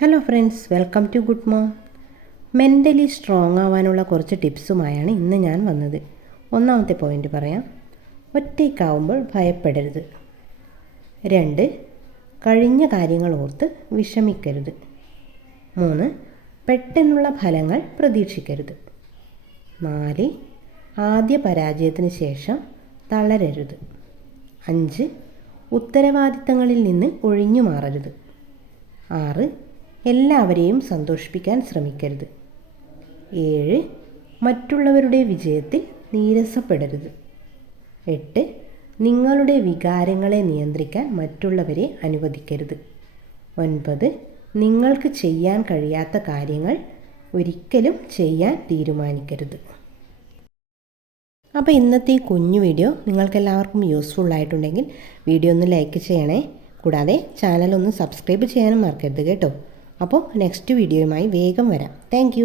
Hello friends, welcome to good mom. Mentally strong ആവാനുള്ള കുറച്ച് ടിപ്സുമായാണ് ഇന്ന് ഞാൻ വന്നത്. ഒന്നാമത്തെ പോയിൻ്റ് പറയാം. ഒറ്റയ്ക്കാവുമ്പോൾ ഭയപ്പെടരുത്. 2, കഴിഞ്ഞ കാര്യങ്ങൾ ഓർത്ത് വിഷമിക്കരുത്. 3, പെട്ടെന്നുള്ള ഫലങ്ങൾ പ്രതീക്ഷിക്കരുത്. 4, ആദ്യ പരാജയത്തിന് ശേഷം തളരരുത്. 5, ഉത്തരവാദിത്തങ്ങളിൽ നിന്ന് ഒഴിഞ്ഞു മാറരുത്. 6, എല്ലാവരെയും സന്തോഷിപ്പിക്കാൻ ശ്രമിക്കരുത്. 7, മറ്റുള്ളവരുടെ വിജയത്തിൽ നീരസപ്പെടരുത്. 8, നിങ്ങളുടെ വികാരങ്ങളെ നിയന്ത്രിക്കാൻ മറ്റുള്ളവരെ അനുവദിക്കരുത്. 9, നിങ്ങൾക്ക് ചെയ്യാൻ കഴിയാത്ത കാര്യങ്ങൾ ഒരിക്കലും ചെയ്യാൻ തീരുമാനിക്കരുത്. അപ്പോൾ ഇന്നത്തെ ഈ കുഞ്ഞു വീഡിയോ നിങ്ങൾക്കെല്ലാവർക്കും യൂസ്ഫുൾ ആയിട്ടുണ്ടെങ്കിൽ വീഡിയോ ഒന്ന് ലൈക്ക് ചെയ്യണേ. കൂടാതെ ചാനൽ ഒന്ന് സബ്സ്ക്രൈബ് ചെയ്യാനും മറക്കരുത് കേട്ടോ. അപ്പോൾ നെക്സ്റ്റ് വീഡിയോയുമായി വേഗം വരാം. താങ്ക്